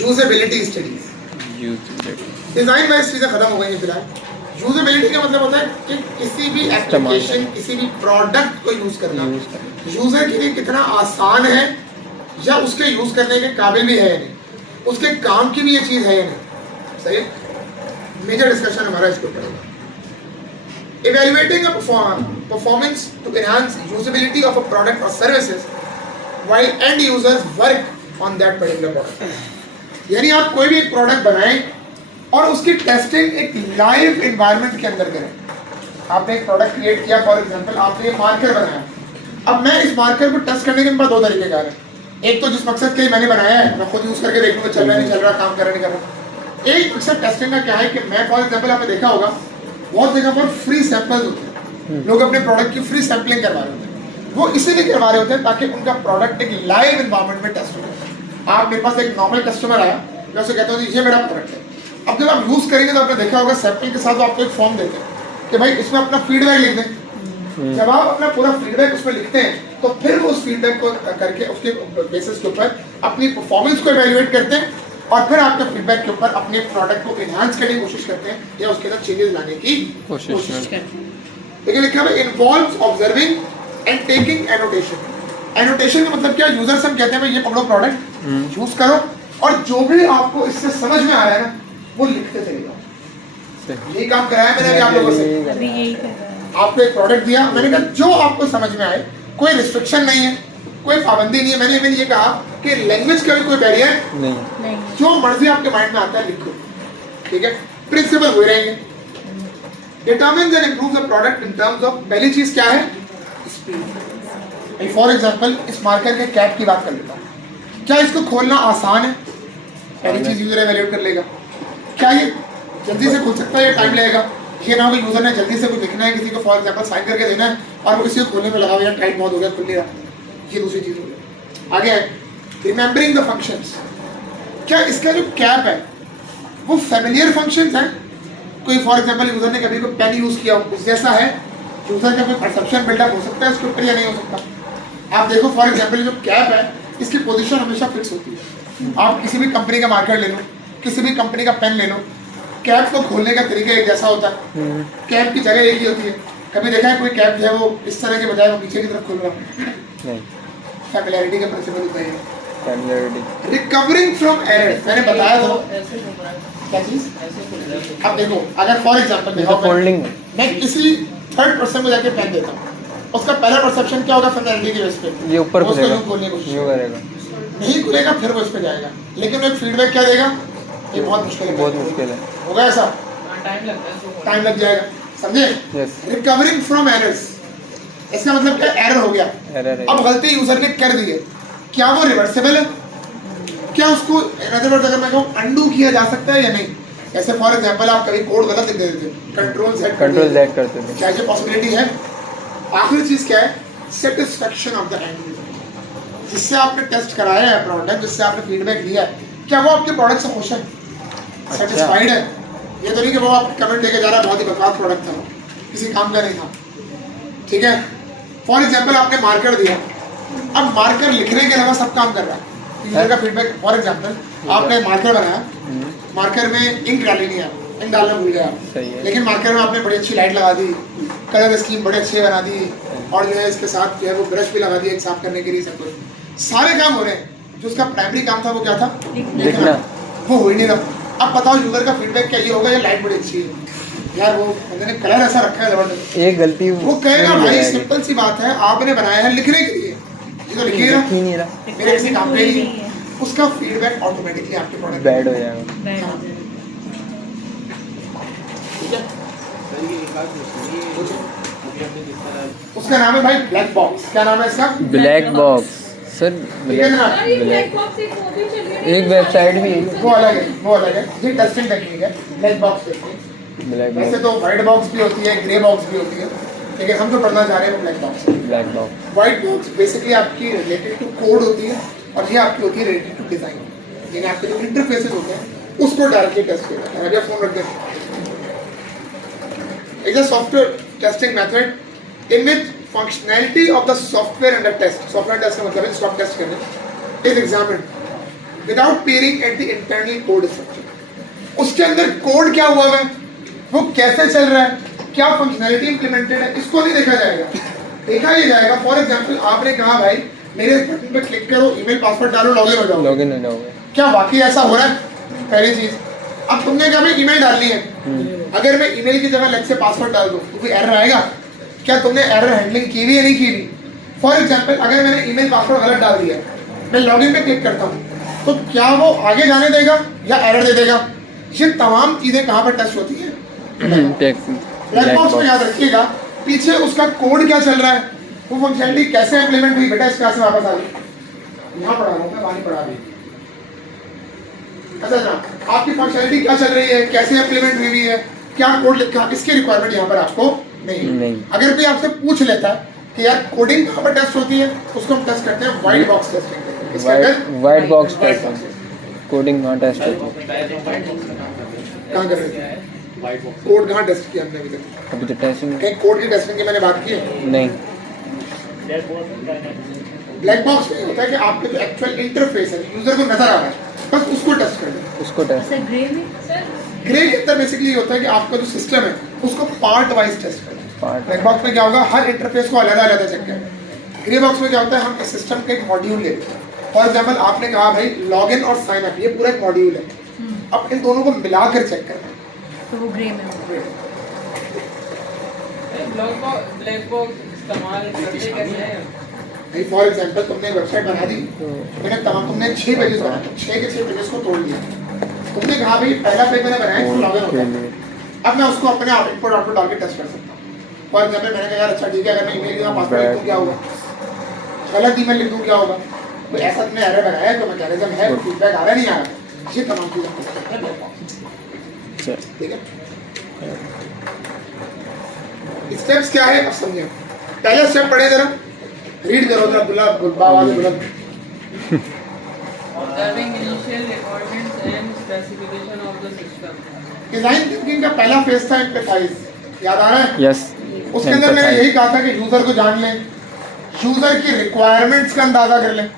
Usability studies. Design wise चीजें खत्म हो गई हैं फिलहाल। यूजेबिलिटी का मतलब होता है कि किसी भी एप्लीकेशन, किसी भी प्रोडक्ट को यूज करना यूजर के लिए कितना आसान है या उसके यूज करने के काबिल भी है या नहीं, उसके काम की भी ये चीज है या नहीं। सही, मेजर डिस्कशन हमारा इसके ऊपर होगा। Evaluating a performance to enhance usability of a product or services while end users work on that particular product। यानी आप कोई भी एक प्रोडक्ट बनाएं और उसकी टेस्टिंग एक लाइव एनवायरनमेंट के अंदर करें। आपने एक प्रोडक्ट क्रिएट किया, फॉर एग्जांपल आपने एक मार्कर बनाया। अब मैं इस मार्कर को टेस्ट करने के मेरे पास दो तरीके कार हैं। एक तो जिस मकसद के लिए मैंने बनाया है, मैं खुद यूज करके देखूंगा चल रहा है नहीं चल रहा, काम कर रहा नहीं कर रहा। एक मकसद टेस्टिंग का क्या है कि मैं फॉर एग्जांपल आपने देखा होगा बहुत जगह पर फ्री सैंपल्स होते हैं, लोग अपने प्रोडक्ट की फ्री सैंपलिंग करवा रहे होते हैं। वो इसीलिए करवा रहे होते हैं ताकि उनका प्रोडक्ट एक लाइव एनवायरनमेंट में टेस्ट हो। आप मेरे पास एक नॉर्मल कस्टमर आया, मैं उसे कहता हूँ ये मेरा प्रोडक्ट है। अब जब आप यूज करेंगे तो आपने देखा होगा सैंपल के साथ आपको एक फॉर्म देते हैं कि भाई इसमें अपना फीडबैक लिख दें। जब आप अपना पूरा फीडबैक उसमें लिखते हैं तो फिर वो उस फीडबैक को करके उसके बेसिस के ऊपर अपनी परफॉर्मेंस को इवैल्यूएट करते हैं और फिर आपके फीडबैक के ऊपर अपने प्रोडक्ट को एनहांस करने की कोशिश करते हैं या उसके अंदर चेंजेस लाने की कोशिश करते हैं। लेकिन लिखा है involves observing and taking annotation. Annotation का मतलब क्या, यूजर से हम कहते हैं भाई ये पकड़ो प्रोडक्ट यूज करो और जो भी आपको इससे समझ में आ रहा है ना वो लिखते चले जाओ। यही काम कराया मैंने अभी आप लोगों से। आपको एक प्रोडक्ट दिया, मैंने कहा जो आपको समझ में आए, कोई रिस्ट्रिक्शन नहीं है, कोई पाबंदी नहीं है। मैंने ये कहा कि लैंग्वेज का भी कोई बैरियर नहीं, जो मर्जी आपके माइंड में आता है लिखो, ठीक है। प्रिंसिपल हुए रहेंगे। Determines and improves the product in terms of, पहली चीज क्या है, स्पीड। फॉर एग्जांपल इस मार्कर के कैप की बात कर लेता हूँ, क्या इसको खोलना आसान है? पहली चीज यूजर एवैल्यूएट कर लेगा। क्या ये जल्दी से खुल सकता है या टाइम लगेगा? ये ना हो कि यूजर ने जल्दी से कुछ लिखना है, किसी को फॉर एग्जांपल साइन करके देना है और वो इसी को खोलने में लगा हुआ है, टाइट बहुत हो गया खुल नहीं रहा। ये दूसरी चीज हो गई। आगे है रिमेंबरिंग द फंक्शंस। क्या इसका जो कैप है वो फैमिलियर फंक्शंस हैं? कोई फॉर एग्जांपल यूजर ने कभी कोई पेन यूज किया हो, उस जैसा है? यूजर का कोई परसेप्शन बिल्डअप हो सकता है उसके ऊपर या नहीं हो सकता? आप देखो फॉर एग्जांपल जो कैप है इसकी पोजीशन हमेशा फिक्स होती है। आप किसी भी कंपनी का मार्कर ले लो, किसी भी कंपनी का पेन ले लो, कैप को खोलने का तरीका एक जैसा होता है, कैप की जगह एक ही होती है। कभी देखा है कोई कैप जो है वो इस तरह के बजाय वो पीछे की तरफ खुल रहा है? फैमिलियरिटी का प्रिंसिपल होता है। फैमिलियरिटी। रिकवरिंग फ्रॉम एरर, मैंने बताया था क्या चीज। अब देखो अगर फॉर एग्जांपल फोल्डिंग मैं किसी थर्ड पर्सन को जाके पेन देता हूँ, उसका पहला परसेप्शन क्या होगा फैमिलियरिटी की बेस पे? ये ऊपर खुलेगा, खोलने की कोशिश करेगा, नहीं खुलेगा, फिर वो इस पे जाएगा। लेकिन एक फीडबैक क्या देगा, ये बहुत मुश्किल है, बहुत मुश्किल है, होगा ऐसा? टाइम लग जाएगा, समझे? रिकवरिंग फ्रॉम एरर्स, इसका मतलब क्या, एरर हो गया, अब गलती यूजर ने कर दी है, क्या वो रिवर्सेबल है? क्या उसको अदर वर्ड अगर मैं कहूँ अंडू किया जा सकता है या नहीं? ऐसे फॉर एग्जांपल आप कभी कोड गलत लिख देते थे, कंट्रोल जेड करते थे, क्या ये पॉसिबिलिटी है? आखिरी चीज क्या है, satisfaction of the end user. जिससे आपने टेस्ट कराया है प्रोडक्ट, जिससे आपने फीडबैक लिया है, क्या वो आपके प्रोडक्ट से खुश है, सेटिस्फाइड है? ये तो नहीं कि वो आप कमेंट देके जा रहा है बहुत ही बकवास प्रोडक्ट था, किसी काम का नहीं था, ठीक है। फॉर एग्जांपल आपने मार्कर दिया, अब मार्कर लिखने के अलावा सब काम कर रहा है, यूजर का फीडबैक। फॉर एग्जांपल आपने मार्कर बनाया, मार्कर में इंक डाली नहीं है, इंक डालना भूल गया, लेकिन मार्कर में आपने बड़ी अच्छी लाइट लगा दी, कलर स्कीम बड़े अच्छे बना दी और जो है इसके साथ जो है वो ब्रश भी लगा दिया एक साफ करने के लिए, सब कुछ सारे काम हो रहे हैं। जो उसका प्राइमरी काम था वो क्या था, लिखना, वो हो ही नहीं रहा। अब बताओ यूजर का फीडबैक क्या ये होगा, ये लाइट बड़ी अच्छी है यार, वो मैंने कलर ऐसा रखा है जबरदस्त, एक गलती वो कहेगा भाई सिंपल सी बात है, आपने बनाया है लिखने के लिए, ये तो लिख ही नहीं रहा, मेरे किसी काम पे नहीं, उसका फीडबैक ऑटोमेटिकली आपके प्रोडक्ट बैड हो जाएगा। ठीक है, उसका नाम है भाई ब्लैक बॉक्स। क्या नाम है इसका? Black box sir. एक वेबसाइट भी है, वो अलग है, वो अलग है, ये टेस्टिंग टेक्निक है, ब्लैक बॉक्स टेस्टिंग। वैसे तो वाइट बॉक्स भी होती है, ग्रे बॉक्स भी होती है, लेकिन हम जो पढ़ना चाह रहे हैं black box. Black box, white box basically आपकी रिलेटेड टू कोड होती है और ये आपकी होती है रिलेटेड टू डिजाइन, यानी आपके जो इंटरफेसेस होते हैं उसको डायरेक्टली टेस्ट करता है। फोन रख दें, it's a software testing method in which functionality of the software under test, software test का मतलब है सॉफ्ट टेस्ट करना, is examined without pairing at the internal code structure. उसके अंदर कोड क्या हुआ है, वो कैसे चल रहा है, क्या फंक्शनैलिटी इंप्लीमेंटेड है, इसको नहीं देखा जाएगा। देखा ही जाएगा फॉर एग्जांपल आपने कहा भाई मेरे इस बटन पे क्लिक करो, ईमेल पासवर्ड डालो, लॉगिन हो जाओ, लॉगिन हो जाओगे, क्या वाकई ऐसा हो रहा है? पहली चीज। अब तुमने क्या भाई ईमेल डालनी है, अगर मैं ईमेल की जगह लेट से पासवर्ड डाल दूं तो कोई एरर आएगा? क्या तुमने एरर हैंडलिंग की हुई या नहीं की हुई? फॉर एग्जांपल अगर मैंने ईमेल पासवर्ड गलत डाल दिया, मैं लॉगिन पे क्लिक करता हूँ, तो क्या वो आगे जाने देगा या एरर दे देगा? ये तमाम चीजें कहाँ पर टच होती है? ब्लैक बॉक्स में। याद रखिएगा पीछे उसका कोड क्या चल रहा है, वो फंक्शनलिटी कैसे इंप्लीमेंट हुई। बेटा इस क्लास में वापस आ गई, यहाँ पढ़ा रहा हूँ मैं, वहाँ नहीं पढ़ा रही। अच्छा आपकी फंक्शनलिटी क्या चल रही है, कैसे इंप्लीमेंट हुई है, क्या कोड लिखा, इसकी रिक्वायरमेंट यहाँ पर आपको नहीं। अगर कोई आपसे पूछ लेता है कि यार कोडिंग कहाँ पर टेस्ट होती है, उसको हम टेस्ट करते हैं white box testing. White box testing, coding not test. कहाँ कर रहे थे कोड, कहाँ टेस्ट किया हमने अभी तक? अभी तो टेस्टिंग, कहीं कोड की टेस्टिंग की मैंने बात की है? नहीं। ब्लैक बॉक्स में होता है कि आपके जो एक्चुअल इंटरफेस है यूजर को नजर आ रहा है, बस उसको टेस्ट कर दो। उसको टेस्ट ग्रे के अंदर बेसिकली होता है कि आपका जो सिस्टम है उसको पार्ट वाइज टेस्ट करना। ब्लैक बॉक्स में क्या होगा, हर इंटरफेस को अलग अलग चेक करना। ग्रे बॉक्स में क्या होता है, हम इस सिस्टम का एक मॉड्यूल लेते हैं। फॉर एग्जांपल आपने कहा भाई लॉगिन और साइन अप, ये पूरा एक मॉड्यूल है, अब इन दोनों को मिलाकर चेक करना है, तो वो ग्रे में होगा। ब्लैक बॉक्स इस्तेमाल करते कैसे हैं? भाई फॉर एग्जांपल तुमने वेबसाइट बना दी, मैंने तुमने 6 पेजेस बनाए, 6 के 6 पेजेस को तोड़ दिया। तुमने कहा भाई पहला पेज मैंने बनाया इसको लॉगिन होता है, अब मैं उसको अपने आप इनपुट आउटपुट डाल के टेस्ट कर सकता हूँ। फॉर एग्जांपल मैंने कहा यार अच्छा ठीक है, अगर मैं ईमेल का पासवर्ड लिख दूँ क्या होगा, गलत ईमेल लिख दूँ क्या होगा, तो ऐसा तुमने एरर लगाया है, तो मैकेनिज्म है, फीडबैक आ रहा नहीं आ रहा, ये तमाम चीजें। ठीक है, स्टेप्स क्या है अब समझिए। पहला स्टेप पढ़े जरा, रीड करो जरा, बुला Observing initial requirements and specification of the system. Design thinking का पहला फेज था एम्पैथाइज, याद आ रहा है? यस। उसके अंदर मैंने यही कहा था कि यूजर को जान लें, यूजर की रिक्वायरमेंट्स का अंदाजा कर लें।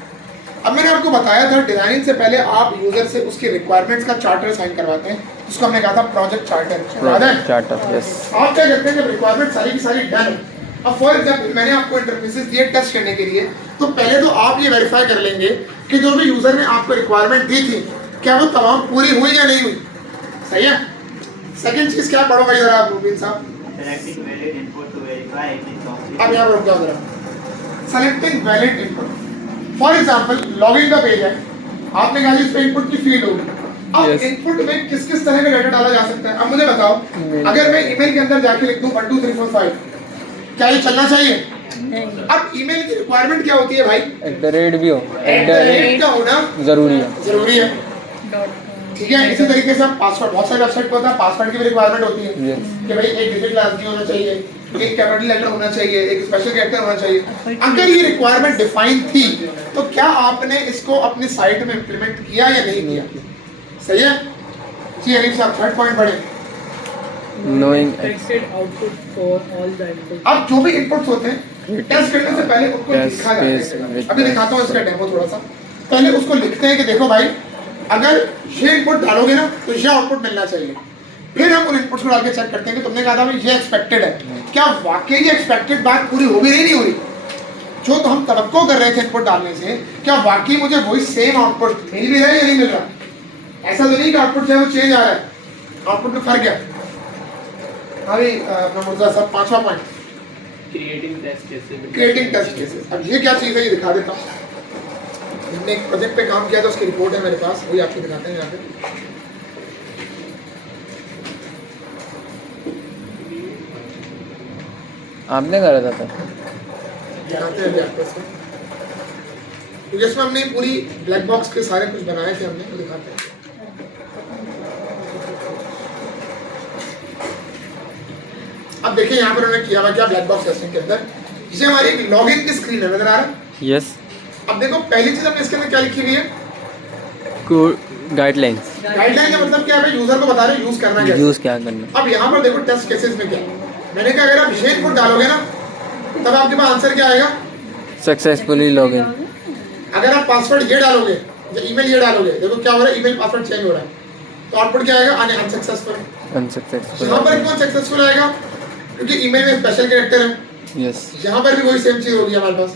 अब मैंने आपको बताया था डिजाइनिंग से पहले आप यूजर से उसकी रिक्वायरमेंट्स का चार्टर साइन करवाते हैं, जिसको हमने कहा था प्रोजेक्ट चार्टर। याद है? Charter, yes. आप क्या करते हैं जब रिक्वायरमेंट सारी की सारी डन, अब फॉर एग्जांपल मैंने आपको इंटरफेसेस दिए टेस्ट करने के लिए, तो पहले तो आप ये वेरीफाई कर लेंगे कि जो भी यूजर ने आपको रिक्वायरमेंट दी थी क्या वो तमाम पूरी हुई या नहीं हुई। सही है। सेकंड चीज क्या पढ़ो भाई जरा आप मुबीन साहब, अब यहाँ रुक जाओ जरा, selecting valid input. For example login का पेज है, आपने कहा इस पे इनपुट की फील्ड होगी, अब इनपुट में किस किस तरह का डाटा डाला जा सकता है। अब मुझे बताओ अगर मैं ईमेल के अंदर जाके लिख दूं 1 2 3 4 5, क्या ये चलना चाहिए? नहीं। अब ईमेल की रिक्वायरमेंट क्या होती है भाई? @ भी हो, @ का होना जरूरी है। ठीक है, इसी तरीके से पासवर्ड, बहुत सारे वेबसाइट पर होता है पासवर्ड की भी रिक्वायरमेंट होती है कि भाई एक डिजिट लाजमी होना चाहिए, एक कैपिटल लेटर होना चाहिए, एक स्पेशल कैरेक्टर होना चाहिए। अगर ये रिक्वायरमेंट डिफाइन थी तो क्या आपने इसको अपनी साइट में इंप्लीमेंट किया या नहीं किया? सही है जी। अनिल साहब थर्ड पॉइंट पढ़ें, knowing expected output for all the inputs. अब जो भी इनपुट्स होते हैं टेस्ट करने से पहले उनको लिखा जाता है। अभी दिखाता हूँ इसका डेमो थोड़ा सा। पहले उसको लिखते हैं कि देखो भाई अगर ये इनपुट डालोगे ना तो ये आउटपुट मिलना चाहिए। फिर हम उन इनपुट्स को डाल के चेक करते हैं कि तुमने कहा था भाई ये एक्सपेक्टेड है, क्या वाकई ये एक्सपेक्टेड बात पूरी हो भी नहीं हो रही? जो तो हम तवक्को कर रहे थे इनपुट डालने से, क्या वाकई मुझे वही सेम आउटपुट मिल भी रहा है या नहीं मिल रहा? ऐसा तो नहीं कि आउटपुट जो है वो चेंज आ रहा है, आउटपुट में फर्क है। अभी अपना मुर्जा साहब 5वां पॉइंट, क्रिएटिंग टेस्ट केसेस। अब ये क्या चीज़ है ये दिखा देता हूँ। हमने एक प्रोजेक्ट पे काम किया था, उसकी रिपोर्ट है मेरे पास, वही आपको दिखाते हैं यहाँ पे। आपने करा था दिखाते हैं आपको इसमें, तो जिसमें हमने पूरी ब्लैक बॉक्स के सारे कुछ बनाए थे हमने, वो दिखाते हैं। अब देखिए यहाँ पर उन्होंने किया हुआ क्या ब्लैक बॉक्स टेस्टिंग के अंदर, जिसे हमारी एक लॉगिन की स्क्रीन है, नजर आ रहा है? यस। अब देखो पहली चीज हमने इसके अंदर क्या लिखी हुई है? गाइडलाइंस। गाइडलाइन का मतलब क्या है? यूजर को बता रहे हैं यूज करना कैसे, यूज क्या करना। अब यहाँ पर देखो टेस्ट केसेस में क्या, मैंने कहा अगर आप ये इनपुट डालोगे ना तब आपके पास आंसर क्या आएगा? Successfully login. अगर आप पासवर्ड ये डालोगे जब ईमेल ये डालोगे, देखो क्या हो रहा है, ईमेल पासवर्ड चेंज हो रहा है, तो आउटपुट क्या आएगा, अनसक्सेसफुल। यहाँ पर क्यों सक्सेसफुल आएगा, क्योंकि ईमेल में स्पेशल कैरेक्टर है। यस, यहाँ पर भी वही सेम चीज होगी हमारे पास।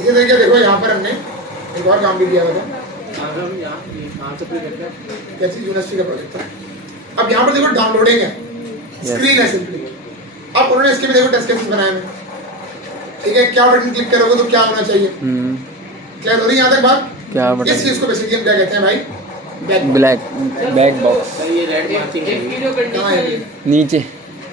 इसी तरीके देखो यहाँ पर हमने एक और काम भी किया था, कैसी यूनिवर्सिटी का प्रोजेक्ट था। अब यहाँ पर देखो डाउनलोडिंग है, स्क्रीन है सिंपली। अब उन्होंने इसके भी देखो टेस्ट केसेस बनाए हैं, ठीक है। क्या बटन क्लिक करोगे तो क्या होना चाहिए, क्लियर हो रही है यहाँ तक बात। क्या बटन, इस चीज को बेसिकली हम क्या कहते हैं भाई, ब्लैक बैक बॉक्स ये रेड मार्किंग है जो कंडीशन नीचे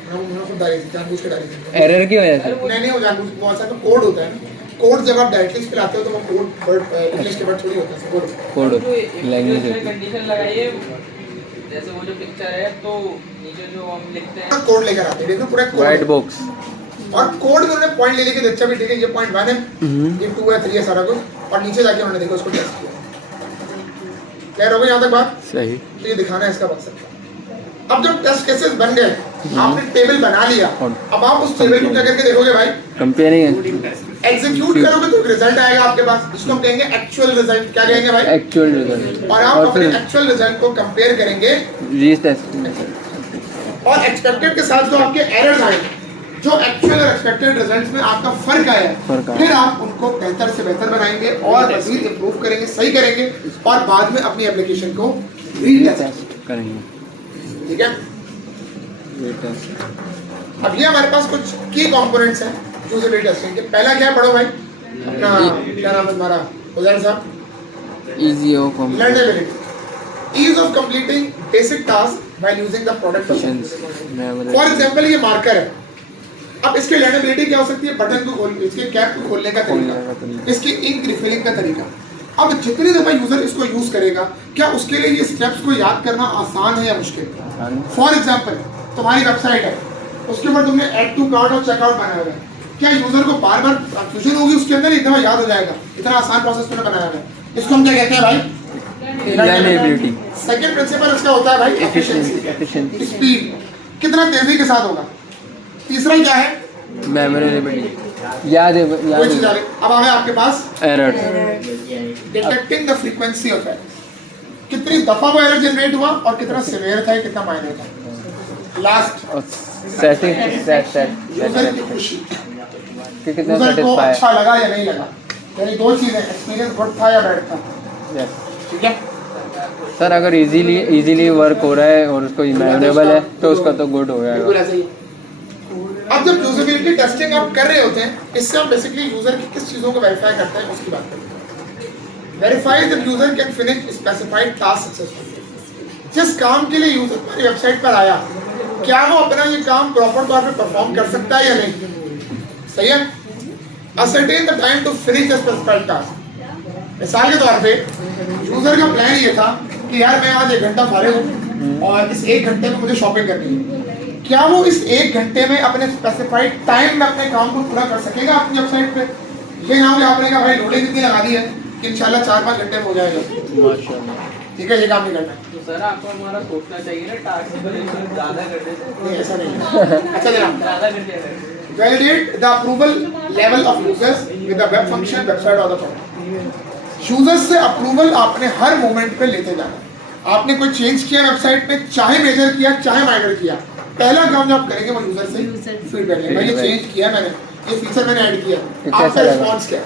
हम खुद डाली थी, जानबूझ के डाली थी। एरर की वजह से। नहीं वो जानबूझ, बहुत सारा कोड होता है ना, कोड जब आप डायरेक्टली इस पे लाते हो तो वो कोड वर्ड इंग्लिश के वर्ड थोड़ी होता है, कोड कोड लैंग्वेज है। कंडीशन लगाइए, जैसे वो जो पिक्चर है तो नीचे जो हम लिखते हैं कोड लेकर आते हैं, देखो पूरा कोड वाइट है। बॉक्स और कोड में उन्होंने पॉइंट ले लेके अच्छा भी ठीक है, ये पॉइंट 1 है, ये 2 है, 3 है, सारा कुछ, और नीचे जाके उन्होंने देखो उसको टेस्ट किया। क्लियर हो गई यहाँ तक बात। सही। तो ये दिखाना है इसका मकसद। अब जब टेस्ट केसेस बन गए, आपने टेबल बना लिया, अब आप उस टेबल को क्या करके देखोगे भाई, कंपेयरिंग एग्जीक्यूट करोगे तो रिजल्ट आएगा आपके पास, इसको हम कहेंगे एक्चुअल रिजल्ट। क्या कहेंगे भाई, एक्चुअल रिजल्ट। और आप और अपने फिर एक्चुअल रिजल्ट को कंपेयर करेंगे रीटेस्ट और एक्सपेक्टेड के साथ जो आपके एरर्स आएंगे, जो एक्चुअल और एक्सपेक्टेड रिजल्ट्स में आपका फर्क आया है, फिर आप उनको बेहतर से बेहतर बनाएंगे और मजीद इंप्रूव करेंगे, सही करेंगे, और बाद में अपनी एप्लीकेशन को रीटेस्ट करेंगे। ठीक है। अब ये हमारे पास कुछ की कंपोनेंट्स हैं यूजेबिलिटी टेस्टिंग के। पहला क्या है, पढ़ो भाई अपना, क्या नाम है तुम्हारा Uday sahab, easy of learnability, ease of completing basic task while using the product. For example ये मार्कर है, अब इसकी लर्नेबिलिटी क्या हो सकती है, बटन को खोल, इसके कैप को खोलने का तरीका, इसकी इंक रिफिलिंग का तरीका। अब जितनी दफा यूजर इसको यूज करेगा, क्या उसके लिए ये स्टेप्स को याद करना आसान है या मुश्किल। फॉर एग्जांपल तुम्हारी वेबसाइट है, उसके ऊपर तुमने ऐड टू कार्ट और चेकआउट बनाया हुआ है, क्या यूजर को बार बार कंफ्यूजन होगी उसके अंदर, इतना याद हो जाएगा, इतना आसान प्रोसेस तुमने बनाया हुआ है। इसको हम क्या कहते हैं भाई, लर्नेबिलिटी। सेकंड प्रिंसिपल इसका होता है भाई एफिशिएंसी, स्पीड, कितना तेजी के साथ होगा। तीसरा क्या है, मेमोरेबिलिटी, याद है। अब आगे आपके पास error, detecting the frequency of error, कितनी दफा वो एरर जनरेट हुआ और कितना सीवियर था, कितना माइनर था। लास्ट सेटिंग यूजर की खुशी, कितना यूजर को सेटिस्फाई। अच्छा लगा या नहीं लगा, यानी दो चीजें, एक्सपीरियंस गुड था या बैड था। यस ठीक है। सर, अगर इजीली वर्क हो रहा है और उसको मेमोरेबल है तो उसका तो गुड हो बिल्कुल जाएगा। ऐसे ही। अब जब यूजेबिलिटी टेस्टिंग आप कर रहे होते हैं, इससे हम बेसिकली यूजर की किस चीजों को वेरीफाई करते हैं उसकी बात करते हैं। Verify that user can finish specified task successfully. जिस काम के लिए यूजर हमारी वेबसाइट पर आया, क्या वो अपना ये काम प्रॉपर तौर पे परफॉर्म कर सकता है या नहीं, सही है। Ascertain the time to finish the specified task. मिसाल के तौर पे यूजर का प्लान ये था कि यार मैं आज 1 घंटा फारिग हूँ और इस 1 घंटे में मुझे शॉपिंग करनी है, क्या वो इस 1 घंटे में अपने स्पेसिफाइड टाइम में अपने काम को पूरा कर सकेगा अपनी वेबसाइट पे। ये यहाँ पे आपने कहा भाई लोडिंग इतनी लगा दी है कि इंशाल्लाह 4-5 घंटे में हो जाएगा, ठीक है, ये काम नहीं करना है। तो सर आपको हमारा सोचना चाहिए ना, टास्क को ज़्यादा कर देते, नहीं ऐसा नहीं है। अच्छा जनाब, ज़्यादा कर दिया करते। validate the approval level of users with the web function, website or the product। Users से अप्रूवल आपने हर मोमेंट पे लेते जाना। आपने कोई चेंज किया वेबसाइट पे, चाहे मेजर किया चाहे माइनर किया, पहला काम जो आप करेंगे वो यूजर से फीडबैक लेना। ये चेंज किया मैंने, ये फीचर मैंने ऐड किया, आपका रिस्पांस क्या है,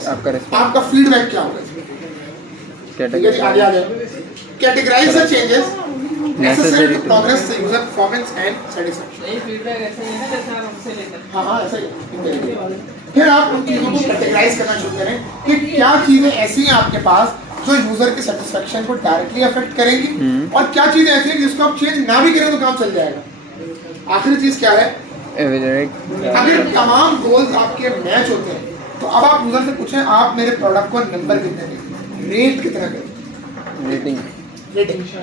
आपका फीडबैक क्या होगा। ठीक है जी, आगे आ जाए। Categorize the changes necessary to progress the user performance and satisfaction। नहीं, फीडबैक ऐसे ही है ना जैसे आप हमसे लेते हैं। हाँ ऐसा ही। फिर आप उन चीज़ों को कैटेगराइज करना शुरू करें कि क्या चीज़ें ऐसी हैं आपके पास जो यूजर के सेटिस्फेक्शन को डायरेक्टली अफेक्ट करेंगी, और क्या चीज़ें ऐसी हैं जिसको आप चेंज ना भी करें तो काम चल जाएगा। आखिरी चीज़ क्या है, अगर तमाम गोल्स आपके मैच होते हैं तो अब आप यूजर से पूछें आप मेरे प्रोडक्ट को नंबर कितने दें, रेट कितना करें, रेटिंग। रेटिंग।